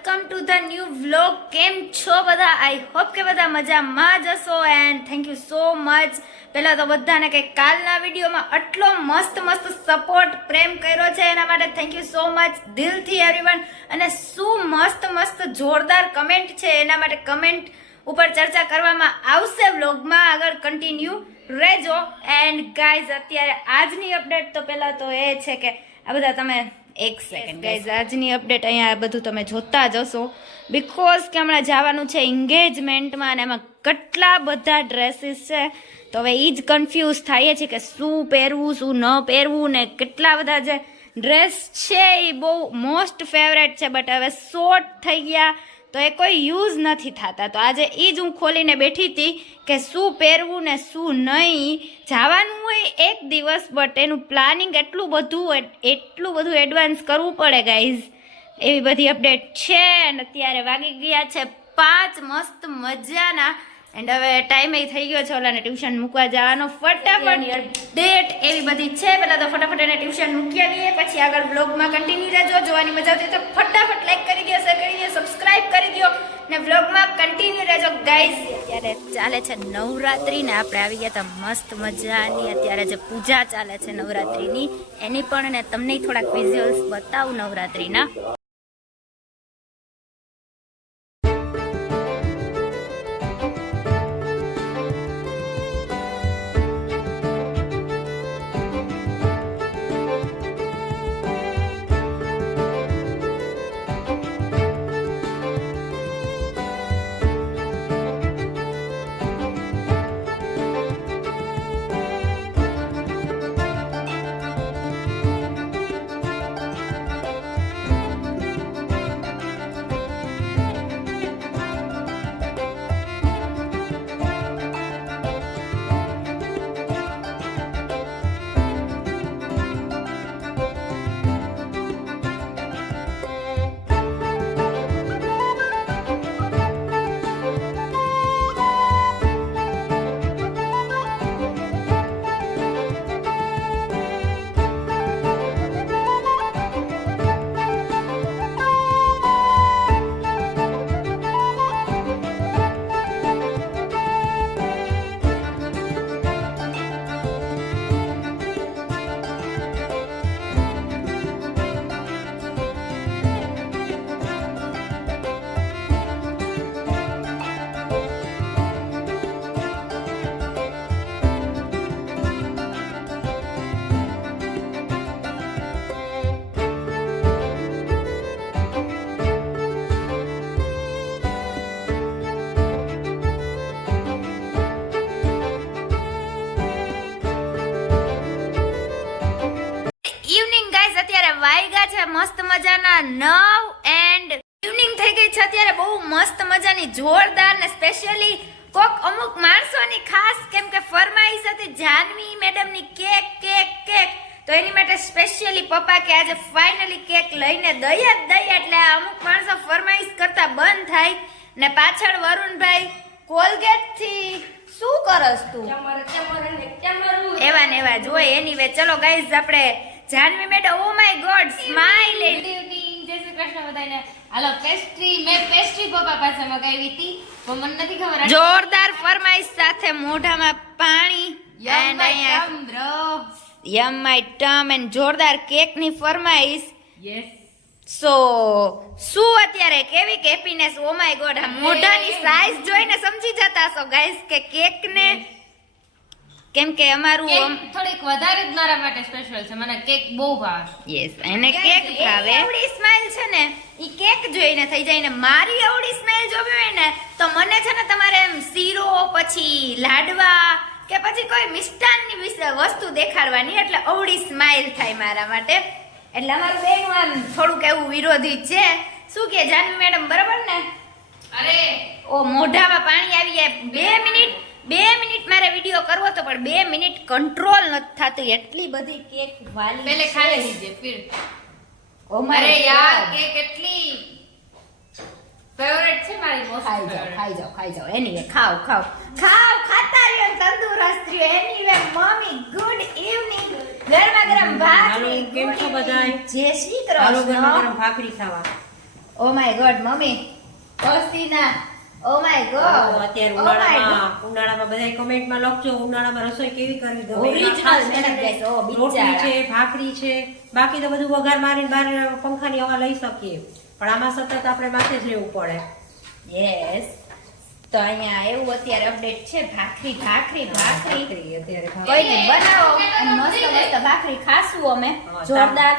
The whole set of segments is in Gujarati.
Welcome to the new vlog. કેમ છો બધા? આઈ હોપ કે બધા મજામાં જ હશો and thank you so much પહેલાં તો બધાને કે કાલના વિડીયોમાં આટલો મસ્ત મસ્ત સપોર્ટ પ્રેમ કર્યો છે. એના માટે થેન્ક યુ સો મચ દિલથી એવરીવન અને શું મસ્ત મસ્ત જોરદાર કમેન્ટ છે. એના માટે કમેન્ટ ઉપર ચર્ચા કરવામાં આવશે વ્લોગમાં. આગળ કન્ટિન્યુ રહેજો. એન્ડ ગાઈઝ અત્યારે આજની અપડેટ તો પહેલાં તો એ છે કે આ બધા તમે એક સેકન્ડ ગાઈઝ આજની અપડેટ અહીંયા આ બધું તમે જોતા જ હશો. બિકોઝ કે હમણાં જવાનું છે એન્ગેજમેન્ટમાં અને એમાં કેટલા બધા ડ્રેસીસ છે. તો હવે એ જ કન્ફ્યુઝ થાય છે કે શું પહેરવું શું ન પહેરવું ને કેટલા બધા જે ડ્રેસ છે એ બહુ મોસ્ટ ફેવરેટ છે. બટ હવે શોર્ટ થઈ ગયા. તો એ કોઈ યુઝ નથી થતા. તો આજે એ જ હું ખોલીને બેઠી હતી કે શું પહેરવું ને શું નહીં. જવાનું હોય એક દિવસ બટ એનું પ્લાનિંગ એટલું બધું એટલું બધું એડવાન્સ કરવું પડે ગાઈઝ એવી બધી અપડેટ છે અને અત્યારે વાગી ગયા છે પાંચ, મસ્ત મજાના એન્ડ હવે ટાઈમ એ થઈ ગયો છે ઓલાને ટ્યુશન મૂકવા જવાનો. ફટાફટ ડેટ એવી બધી છે. પહેલાં તો ફટાફટ એને ટ્યુશન મૂકી આવીએ પછી આગળ બ્લોગમાં કન્ટિન્યુ રહેજો. જોવાની મજા આવતી તો ફટાફટ લાઈક કરી દો શેર કરી દો સબસ્ક્રાઇબ કરી દો ને બ્લોગમાં કન્ટિન્યુ રહેજો. ગાઈઝ અત્યારે ચાલે છે નવરાત્રી ને આપણે આવી ગયા હતા મસ્ત મજાની. અત્યારે જે પૂજા ચાલે છે નવરાત્રીની એની પણ ને તમને થોડાક વિઝ્યુઅલ્સ બતાવું નવરાત્રીના. નવ એન્ડ ઇવનિંગ થઈ ગઈ છે. અત્યારે બહુ મસ્ત મજાની જોરદાર ને સ્પેશિયલી કોક અમુક માણસોની ખાસ કેમ કે ફરમાઈશ હતી જાનવી મેડમની કેક કેક કેક. તો એની માટે સ્પેશિયલી પપ્પા કે આજે ફાઇનલી કેક લઈને દઈ જ દઈ એટલે અમુક માણસો ફરમાઈશ કરતા બંધ થાય. ને પાછળ વરુણભાઈ કોલગેટથી શું કરસ તું? એવા ને એવા જોઈએ એની વે. ચલો ગાઈઝ આપણે Janvi madam oh my good evening Jai Shri Krishna બધાને. હાલો પેસ્ટ્રી મેં પેસ્ટ્રી પપ્પા પાસે મગાવી હતી પણ મને નથી ખબર જોરદાર ફરમાઈશ સાથે મોઢામાં પાણી and અહીંયા યમ માય ટમ એન્ડ જોરદાર કેકની ફરમાઈશ. યસ સો શું અત્યારે કેવી કેપીનેસ ઓ માય ગોડ મોઢાની સાઈઝ જોઈને સમજી જતા છો ગાઈસ કે કેક ને કેમ કે અમારું આમ- થોડીક વધારે જ મારા માટે સ્પેશિયલ છે. મને કેક બહુ ભાવે યસ એને કેક ભાવે. એવડી સ્માઈલ છે ને ઈ કેક જોઈને થઈ જાય ને મારી એવડી સ્માઈલ જોવી હોય ને તો મને છે ને તમારે એમ શીરો પછી લાડવા કે પછી કોઈ મિષ્ટાનની વિશે વસ્તુ દેખાડવાની એટલે અવડી સ્માઈલ થાય મારા માટે. એટલે અમારું બેનું આમ થોડુંક એવું વિરોધી છે. શું કે જાનવી મેડમ બરાબર ને? અરે. ઓ મોઢામાં પાણી આવી જાય. બે મિનિટ. બે મિનિટ મારે વીડિયો કરવો તો પણ બે મિનિટ કંટ્રોલ નથી થતું. એટલી બધી કેક વાલી પેલે ખાઈ લીજે ફિર. અરે યાર કેક એટલી ફેવરેટ છે મારી મોસ્ટ ખાઈ જાવ ખાઈ જાવ ખાઈ જાવ એનીવે ખાઓ ખાઓ. ખાઓ ખાતા રહ્યો તંદુરસ્ત રહ્યો. એનીવે મમ્મી ગુડ ઇવનિંગ ગરમા ગરમ ભાખરી. કેમ છો બધા બધાય? જય શ્રી કૃષ્ણ ગરમા ગરમ ભાખરી ખાવા. ઓ માય ગોડ મમ્મી પસીના. ઓ માય ગોડ અત્યારે ઉનાળામાં ઉનાળામાં બધાય કમેન્ટમાં લખજો ઉનાળામાં રસોઈ કેવી કરવી ગમે કરીને guys, ઓ, રોટલી છે ભાખરી છે બાકી તો બધું વઘાર મારીને બહાર પંખાની હવા લઈ શકીએ. પણ આમાં સતત આપણે માથે જ રહેવું પડે. યસ તો અહીંયા એવું અત્યારે અપડેટ છે ભાખરી ભાખરી ભાખરી. અત્યારે કોઈ નહીં બનાવો મસ્ત મસ્ત ભાખરી ખાશું અમે. જોરદાર.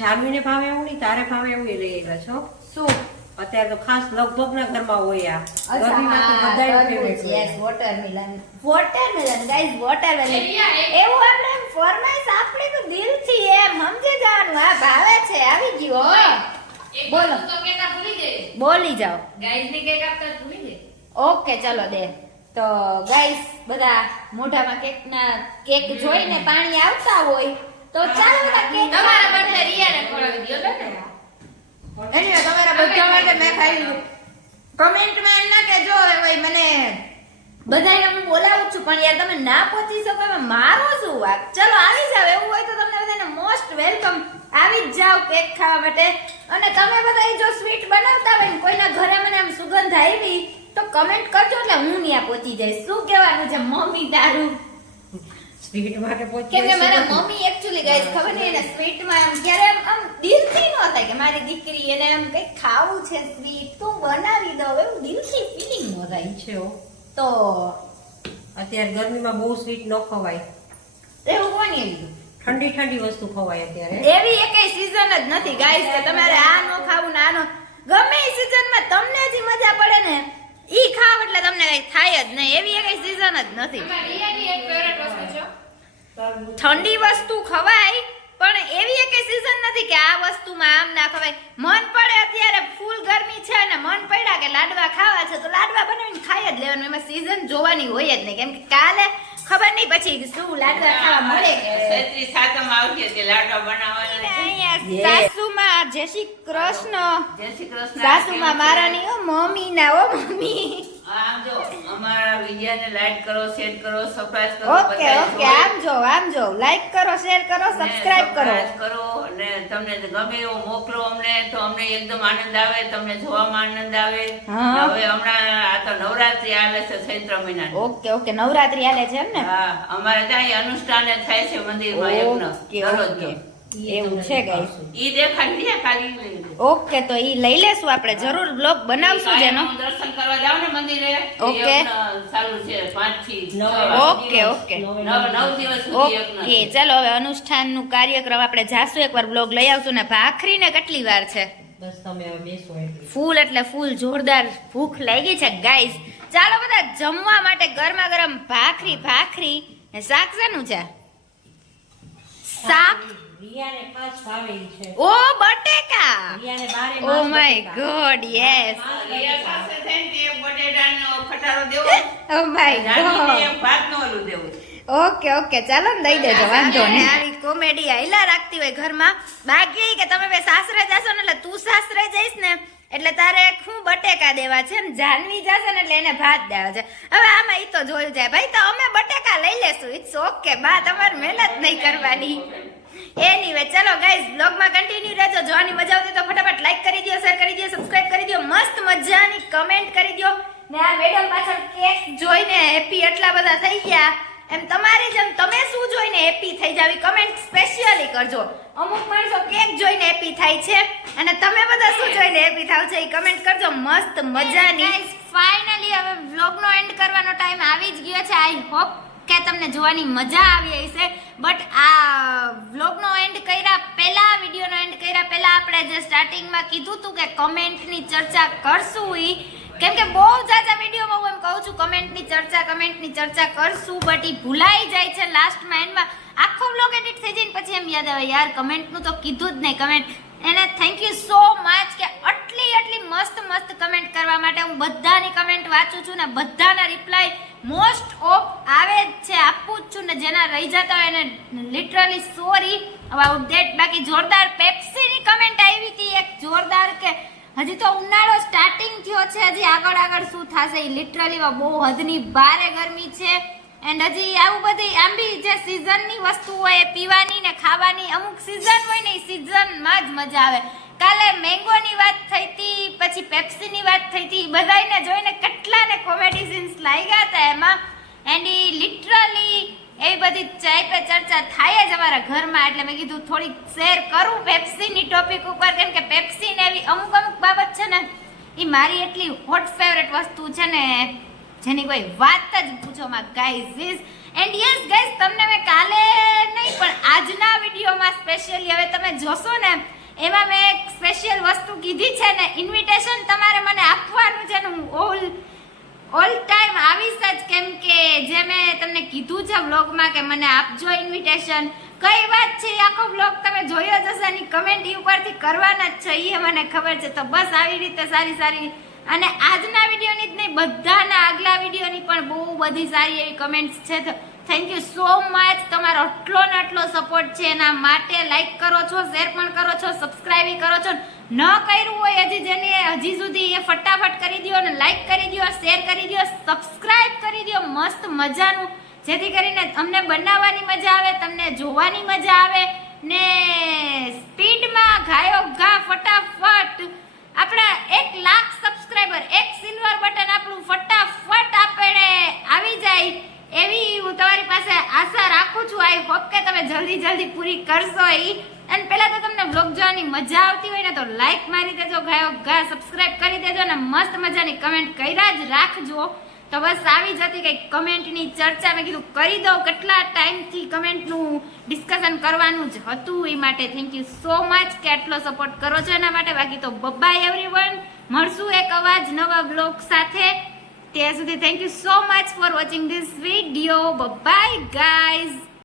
જાનવીને ભાવે એવું નહીં તારે ભાવે એવું એ લઈ આવ્યા છો. શું? અત્યારે તો ખાસ લગભગના ઘરમાં હોય આ. ગરમીમાં તો બધાયનું yes watermelon watermelon guys watermelon એવું આપણે ફરમાઈશ આપણે તો દિલથી એમ સમજે જવાનું આ ભાવે છે આવી ગયો. બોલો. તો કેતા ભૂલી ગઈ. બોલી જાઓ. ગાઈઝની કેક આપતા ભૂલી ગઈ. ઓકે ચલો દે. તો ગાઈસ બધા મોઢામાં કેકના કેક જોઈને પાણી આવતા હોય તો ચાલો બધા કેક તમારા બદલે રિયાને ખવડાવી દ્યો લો ને Anyway, તમારા બધા માટે મેં ખાઈ લીધું. કમેન્ટમાં એમ ના કહેજો ભાઈ મને બધાને હું બોલાવું છું, પણ યાર તમે ના પહોંચી શકો એમાં મારો શું વાત? ચલો, આવી જાવ એવું હોય તો તમને બધાને મોસ્ટ વેલકમ આવી જ જાવ કેક ખાવા માટે. અને તમે બધા જો સ્વીટ બનાવતા હોય કોઈના ઘરે મને આમ સુગંધ આવી, તો કમેન્ટ કરજો એટલે હું ત્યાં પહોંચી જઈશ. શું કહેવાનું છે, મમ્મી તારું? સ્વીટ માટે કેમ કે મારા મમ્મી એક્ચ્યુઅલી ગાઈસ ખબર નહીં એને સ્વીટમાં આમ ક્યારે આમ આમ દિલથી ન થાય કે મારી દીકરી એને આમ કંઈક ખાવું છે સ્વીટ તો બનાવી દઉં એવું દિલથી ફીલિંગ ન થાય. છે તો અત્યારે ગરમીમાં બહુ સ્વીટ ન ખવાય. એવું કોની લીધું ઠંડી ઠંડી વસ્તુ ખવાય અત્યારે. એવી એકેય સીઝન જ નથી ગાઈસ કે તમારે આ નો ખાવું ને આ નો. ગમે એ સિઝનમાં તમને જ મજા પડે ને ઈ ખાવ એટલે તમને કઈ થાય જ નહીં. એવી કઈ સીઝન જ નથી. ઠંડી વસ્તુ ખવાય પણ એવી એક સીઝન નથી કે આ વસ્તુમાં આમ ના ખવાય. મન પડે અત્યારે ફૂલ ગરમી છે અને મન પડ્યા કે લાડવા ખાવા છે તો લાડવા બનાવીને ખાઈ જ લેવાનું. એમાં સીઝન જોવાની હોય જ નહીં. કેમ કે કાલે ખબર નહીં પછી શું લાડવા ખાવા મળે? કે સત્રી સાતમ આવશે તે લાડવા બનાવવાના છે. અહીંયા સાસુમાં જય શ્રી કૃષ્ણ. જય શ્રી કૃષ્ણ. સાસુમાં મારા નહીં હો મમ્મી ના હો મમ્મી. આમ જો અમારા વિડિયાને લાઈક કરો શેર કરો સબસ્ક્રાઇબ કરો ઓકે ઓકે આમ જો આમ જો. લાઈક કરો શેર કરો સબસ્ક્રાઇબ કરો. કરો. અને તમને ગમે એવો મોકલો અમને તો અમને એકદમ આનંદ આવે તમને જોવામાં આનંદ આવે. હવે હમણાં આ તો નવરાત્રી આવે છે ચૈત્ર મહિના ઓકે ઓકે નવરાત્રી આવે છે એમ ને? હા અમારે ત્યાં અનુષ્ઠાન થાય છે મંદિરમાં ઓકે દરરોજનો. ઓકે એવું છે ગાઈસ. ઈ ખાલી ઓકે તો ઈ લઈ લેશું આપણે. જરૂર બ્લોગ બનાવશું જેનો. દર્શન કરવા જાવ ને મંદિરે ઓકે. ચાલુ છે પાંચથી છ ઓકે ઓકે. નવ નવ દિવસ. ઓકે ચાલો હવે અનુષ્ઠાનનું કાર્યક્રમ આપણે જાશું. એકવાર બ્લોગ લઈ આવશું ને ભાખરી ને કેટલી વાર છે? બસ તમે હવે બેસો એટલી. ફૂલ એટલે ફૂલ જોરદાર ભૂખ લાગી છે ગાઈસ. ચાલો બધા જમવા માટે ગરમા ગરમ ભાખરી ભાખરી. શાક શેનું છે? શાક. રિયાને ખાસ ભાવે છે. ઓ બટેકા! રિયાને બારે oh my. God yes. Riya પાસે થઈને તે બટેટાનો ખટારો દેવો. ઓ માય ગોડ. ભાતનો ઓલું દેવું. ઓકે ઓકે ચાલો ને દઈ દેજો વાંધો ને આવી કોમેડી આયલા રાખતી હોય ઘરમાં. બાકી કે તમે બે સાસરે જાશો ને એટલે તું સાસરે જઈશ ને એટલે તારે શું બટેકા દેવા છે ને જાનવી જશે ને એટલે એને ભાત દેવા છે. હવે આમાં ઈ તો જોયું જાય. ભાઈ તો અમે બટેકા લઈ લેશું. ઇટ્સ ઓકે બા તમારે મહેનત નહીં કરવાની. એનીવે ચલો ગાઈઝ બ્લોગમાં કન્ટિન્યુ રહેજો. જોવાની મજા આવતી તો ફટાફટ લાઈક કરી દો શેર કરી દો સબસ્ક્રાઇબ કરી દો મસ્ત મજાની કમેન્ટ કરી દો ને આ મેડમ પાછળ કેક જોઈને હેપી એટલા બધા થઈ ગયા. એમ તમારી જેમ તમે શું જોઈને હેપી થઈ જાવી કમેન્ટ સ્પેશિયલી કરજો. અમુક માણસો કેક જોઈને હેપી થાય છે અને તમે બધા શું જોઈને હેપી થાવ છો એ કમેન્ટ કરજો. મસ્ત મજાની. ફાઇનલી હવે વ્લોગનો એન્ડ કરવાનો ટાઈમ આવી જ ગયો છે. આઈ હોપ કે તમને જોવાની મજા આવી હશે. બટ આ વ્લોગનો એન્ડ કર્યા પહેલાં, વિડીયોનો એન્ડ કર્યા પહેલાં આપણે જે સ્ટાર્ટિંગમાં કીધું હતું કે કમેન્ટની ચર્ચા કરશું એ કેમ કે બહુ જાજા વિડીયોમાં હું એમ કહું છું કમેન્ટની ચર્ચા કમેન્ટની ચર્ચા કરશું બટ એ ભૂલાઈ જાય છે લાસ્ટમાં એન્ડમાં આખો વ્લોગ એડિટ થઈ જાય ને પછી એમ યાદ આવે, યાર કમેન્ટનું તો કીધું જ નહીં કમેન્ટ એને થેન્ક યુ સો મચ કે આટલી આટલી મસ્ત મસ્ત કમેન્ટ કરવા માટે હું બધાની કમેન્ટ વાંચું છું ને બધાના રિપ્લાય મોસ્ટ ઓફ આવે જ છે. આપું જ છું ને જેના રહી જતા હોય એને લિટરલી સોરી અબાઉટ ધેટ બાકી જોરદાર પેપ્સીની કમેન્ટ આવી હતી એક જોરદાર કે હજી તો ઉનાળો સ્ટાર્ટિંગ થયો છે. હજી આગળ આગળ શું થશે? એ લિટરલી બહુ હદની ભારે ગરમી છે. એન્ડ હજી આવું બધી આમ બી જે સિઝનની વસ્તુ હોય એ પીવાની ને ખાવાની અમુક સિઝન હોય ને એ સિઝનમાં જ મજા આવે. કાલે મેંગોની વાત થઈ હતી પછી પેપ્સીની વાત થઈ હતી બધાને જોઈને કેટલાને કોમેડી સીન્સ લાગ્યા હતા એમાં. એન્ડ લિટરલી એવી બધી ચાય પે ચર્ચા થાય જ અમારા ઘરમાં. એટલે મેં કીધું થોડીક શેર કરું પેપ્સીની ટોપિક ઉપર. કેમ કે પેપ્સી ને એવી અમુક અમુક બાબત છે ને એ મારી એટલી હોટ ફેવરેટ વસ્તુ છે ને, જેની કોઈ વાત જ પૂછો માં guys is and yes guys તમને મેં કાલે નહીં, પણ આજના વિડીયોમાં સ્પેશિયલી હવે તમે જોશો ને એમાં મેં એક સ્પેશિયલ વસ્તુ કીધી છે ને ઇન્વિટેશન તમારે મને આપવાનું છે ને ઓલ ઓલ ટાઈમ આવીશ જ કેમ કે જે મેં તમને કીધું છે વ્લોગમાં કે મને આપજો ઇન્વિટેશન કઈ વાત છે આખો વ્લોગ તમે જોયો જ હશે એની કમેન્ટ ઉપરથી કરવાના જ છે એ મને ખબર છે. તો બસ આવી રીતે સારી સારી, અને આજના વિડીયોની જ નહીં, બધાના આગલા વિડીયોની પણ બહુ બધી સારી એવી કમેન્ટ્સ છે. તો થેન્ક યુ સો મચ તમારો આટલો ને આટલો સપોર્ટ છે. એના માટે લાઈક કરો છો શેર પણ કરો છો સબસ્ક્રાઇબ કરો છો. ન કર્યું હોય હજી જેને, હજી સુધી એ ફટાફટ કરી દો ને લાઈક કરી દો શેર કરી દો સબસ્ક્રાઇબ કરી દો મસ્ત મજાનું. જેથી કરીને અમને બનાવવાની મજા આવે, તમને જોવાની મજા આવે ને સ્પીડમાં ઘાયો ઘા ફટાફટ. આપણા એક લાખ સબસ્ક્રાઈબર એક સિલ્વર બટન આપણું ફટાફટ આપણે આવી જાય. એવી હું તમારી પાસે આશા રાખું છું આઈ હોપ કે તમે જલ્દી જલ્દી પૂરી કરશો એ અને પહેલાં તો તમને બ્લોગ જોવાની મજા આવતી હોય ને તો લાઇક મારી દેજો, ગાયો ગા સબસ્ક્રાઇબ કરી દેજો અને મસ્ત મજાની કમેન્ટ કર્યા જ રાખજો. તો બસ આવી જતી કંઈક કમેન્ટની ચર્ચા. મેં કીધું કરી દઉં. કેટલા ટાઈમથી કમેન્ટનું ડિસ્કશન કરવાનું જ હતું. એ માટે થેન્ક યુ સો મચ કે આટલો સપોર્ટ કરો છો એના માટે. બાકી તો બબાય એવરીવન મળશું એક અવાજ નવા બ્લોગ સાથે. ત્યાં સુધી thank you so much for watching this video bye bye guys